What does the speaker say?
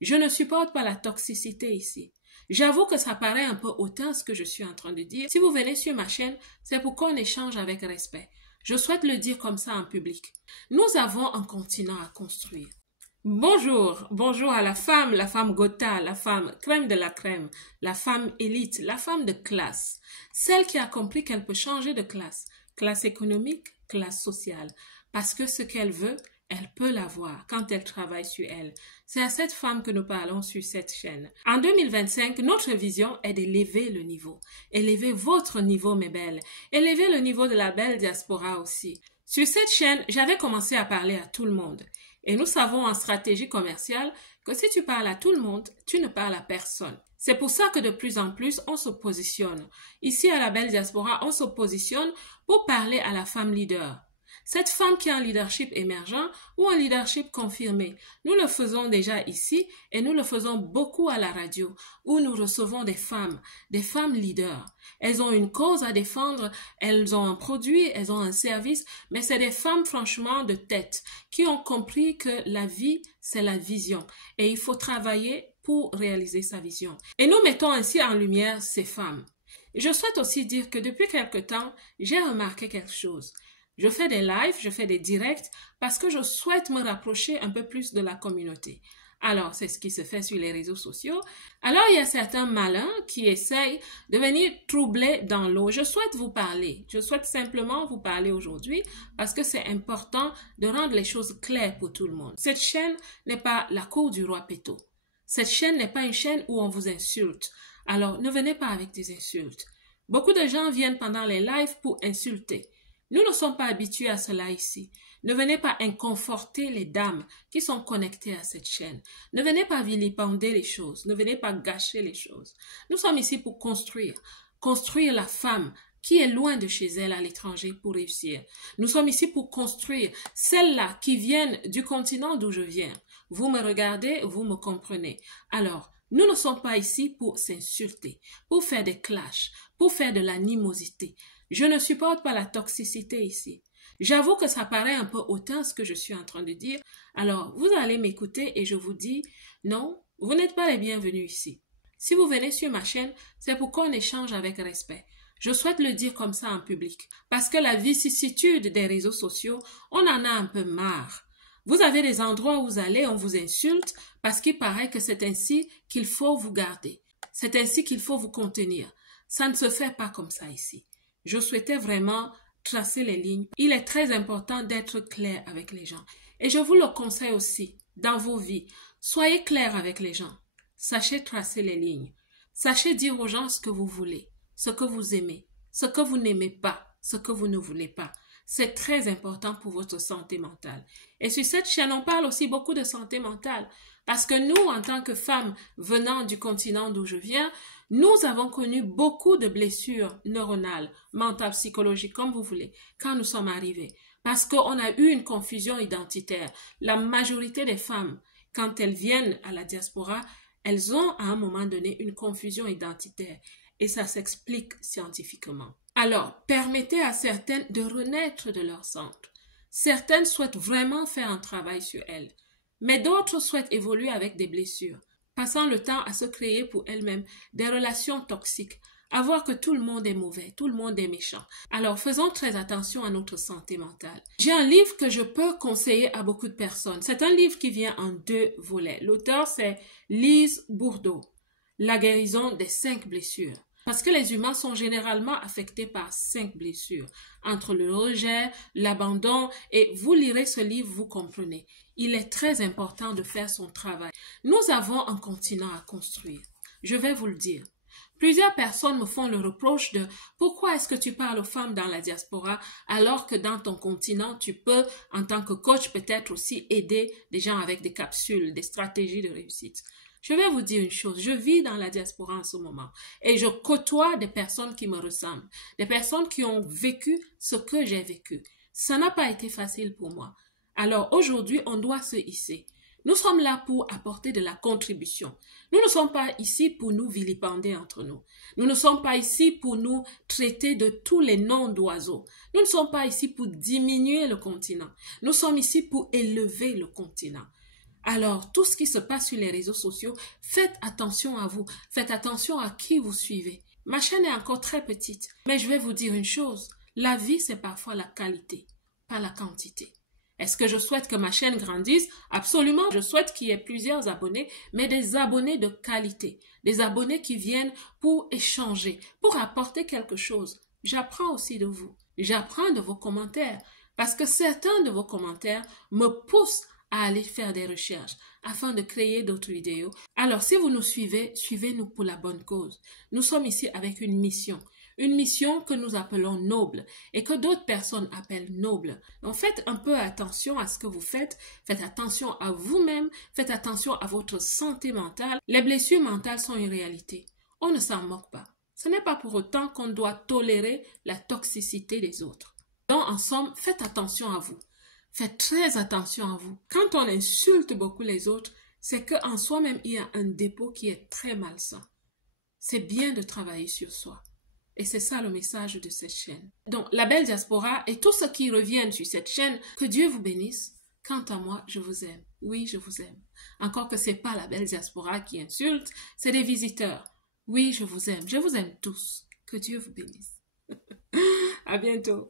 Je ne supporte pas la toxicité ici. J'avoue que ça paraît un peu hautain ce que je suis en train de dire. Si vous venez sur ma chaîne, c'est pour qu'on échange avec respect. Je souhaite le dire comme ça en public. Nous avons un continent à construire. Bonjour, bonjour à la femme Gotha, la femme crème de la crème, la femme élite, la femme de classe, celle qui a compris qu'elle peut changer de classe, classe économique, classe sociale, parce que ce qu'elle veut, elle peut l'avoir quand elle travaille sur elle. C'est à cette femme que nous parlons sur cette chaîne. En 2025, notre vision est d'élever le niveau. Élevez votre niveau, mes belles. Élevez le niveau de la belle diaspora aussi. Sur cette chaîne, j'avais commencé à parler à tout le monde. Et nous savons en stratégie commerciale que si tu parles à tout le monde, tu ne parles à personne. C'est pour ça que de plus en plus, on se positionne. Ici, à la belle diaspora, on se positionne pour parler à la femme leader. Cette femme qui a un leadership émergent ou un leadership confirmé. Nous le faisons déjà ici et nous le faisons beaucoup à la radio où nous recevons des femmes leaders. Elles ont une cause à défendre, elles ont un produit, elles ont un service, mais c'est des femmes franchement de tête qui ont compris que la vie, c'est la vision et il faut travailler pour réaliser sa vision. Et nous mettons ainsi en lumière ces femmes. Je souhaite aussi dire que depuis quelque temps, j'ai remarqué quelque chose. Je fais des lives, je fais des directs parce que je souhaite me rapprocher un peu plus de la communauté. Alors, c'est ce qui se fait sur les réseaux sociaux. Alors, il y a certains malins qui essayent de venir troubler dans l'eau. Je souhaite vous parler. Je souhaite simplement vous parler aujourd'hui parce que c'est important de rendre les choses claires pour tout le monde. Cette chaîne n'est pas la cour du roi Péto. Cette chaîne n'est pas une chaîne où on vous insulte. Alors, ne venez pas avec des insultes. Beaucoup de gens viennent pendant les lives pour insulter. Nous ne sommes pas habitués à cela ici. Ne venez pas inconforter les dames qui sont connectées à cette chaîne. Ne venez pas vilipender les choses. Ne venez pas gâcher les choses. Nous sommes ici pour construire. Construire la femme qui est loin de chez elle à l'étranger pour réussir. Nous sommes ici pour construire celles-là qui viennent du continent d'où je viens. Vous me regardez, vous me comprenez. Alors, nous ne sommes pas ici pour s'insulter, pour faire des clashs, pour faire de l'animosité. Je ne supporte pas la toxicité ici. J'avoue que ça paraît un peu hautain ce que je suis en train de dire. Alors, vous allez m'écouter et je vous dis, non, vous n'êtes pas les bienvenus ici. Si vous venez sur ma chaîne, c'est pour qu'on échange avec respect. Je souhaite le dire comme ça en public. Parce que la vicissitude des réseaux sociaux, on en a un peu marre. Vous avez des endroits où vous allez, on vous insulte parce qu'il paraît que c'est ainsi qu'il faut vous garder. C'est ainsi qu'il faut vous contenir. Ça ne se fait pas comme ça ici. Je souhaitais vraiment tracer les lignes. Il est très important d'être clair avec les gens. Et je vous le conseille aussi, dans vos vies, soyez clair avec les gens. Sachez tracer les lignes. Sachez dire aux gens ce que vous voulez, ce que vous aimez, ce que vous n'aimez pas, ce que vous ne voulez pas. C'est très important pour votre santé mentale. Et sur cette chaîne, on parle aussi beaucoup de santé mentale. Parce que nous, en tant que femmes venant du continent d'où je viens, nous avons connu beaucoup de blessures neuronales, mentales, psychologiques, comme vous voulez, quand nous sommes arrivés. Parce qu'on a eu une confusion identitaire. La majorité des femmes, quand elles viennent à la diaspora, elles ont à un moment donné une confusion identitaire. Et ça s'explique scientifiquement. Alors, permettez à certaines de renaître de leur centre. Certaines souhaitent vraiment faire un travail sur elles. Mais d'autres souhaitent évoluer avec des blessures, passant le temps à se créer pour elles-mêmes des relations toxiques, à voir que tout le monde est mauvais, tout le monde est méchant. Alors faisons très attention à notre santé mentale. J'ai un livre que je peux conseiller à beaucoup de personnes. C'est un livre qui vient en 2 volets. L'auteur, c'est Lise Bourdeau, La guérison des 5 blessures. Parce que les humains sont généralement affectés par 5 blessures, entre le rejet, l'abandon, et vous lirez ce livre, vous comprenez. Il est très important de faire son travail. Nous avons un continent à construire. Je vais vous le dire. Plusieurs personnes me font le reproche de pourquoi est-ce que tu parles aux femmes dans la diaspora alors que dans ton continent, tu peux, en tant que coach, peut-être aussi aider des gens avec des capsules, des stratégies de réussite. Je vais vous dire une chose, je vis dans la diaspora en ce moment et je côtoie des personnes qui me ressemblent, des personnes qui ont vécu ce que j'ai vécu. Ça n'a pas été facile pour moi. Alors aujourd'hui, on doit se hisser. Nous sommes là pour apporter de la contribution. Nous ne sommes pas ici pour nous vilipender entre nous. Nous ne sommes pas ici pour nous traiter de tous les noms d'oiseaux. Nous ne sommes pas ici pour diminuer le continent. Nous sommes ici pour élever le continent. Alors, tout ce qui se passe sur les réseaux sociaux, faites attention à vous. Faites attention à qui vous suivez. Ma chaîne est encore très petite, mais je vais vous dire une chose. La vie, c'est parfois la qualité, pas la quantité. Est-ce que je souhaite que ma chaîne grandisse? Absolument, je souhaite qu'il y ait plusieurs abonnés, mais des abonnés de qualité. Des abonnés qui viennent pour échanger, pour apporter quelque chose. J'apprends aussi de vous. J'apprends de vos commentaires, parce que certains de vos commentaires me poussent à aller faire des recherches afin de créer d'autres vidéos. Alors, si vous nous suivez, suivez-nous pour la bonne cause. Nous sommes ici avec une mission que nous appelons noble et que d'autres personnes appellent noble. Donc, faites un peu attention à ce que vous faites, faites attention à vous-même, faites attention à votre santé mentale. Les blessures mentales sont une réalité. On ne s'en moque pas. Ce n'est pas pour autant qu'on doit tolérer la toxicité des autres. Donc, en somme, faites attention à vous. Faites très attention à vous. Quand on insulte beaucoup les autres, c'est qu'en soi-même, il y a un dépôt qui est très malsain. C'est bien de travailler sur soi. Et c'est ça le message de cette chaîne. Donc, la belle diaspora et tous ceux qui reviennent sur cette chaîne, que Dieu vous bénisse. Quant à moi, je vous aime. Oui, je vous aime. Encore que c'est pas la belle diaspora qui insulte, c'est des visiteurs. Oui, je vous aime. Je vous aime tous. Que Dieu vous bénisse. À bientôt.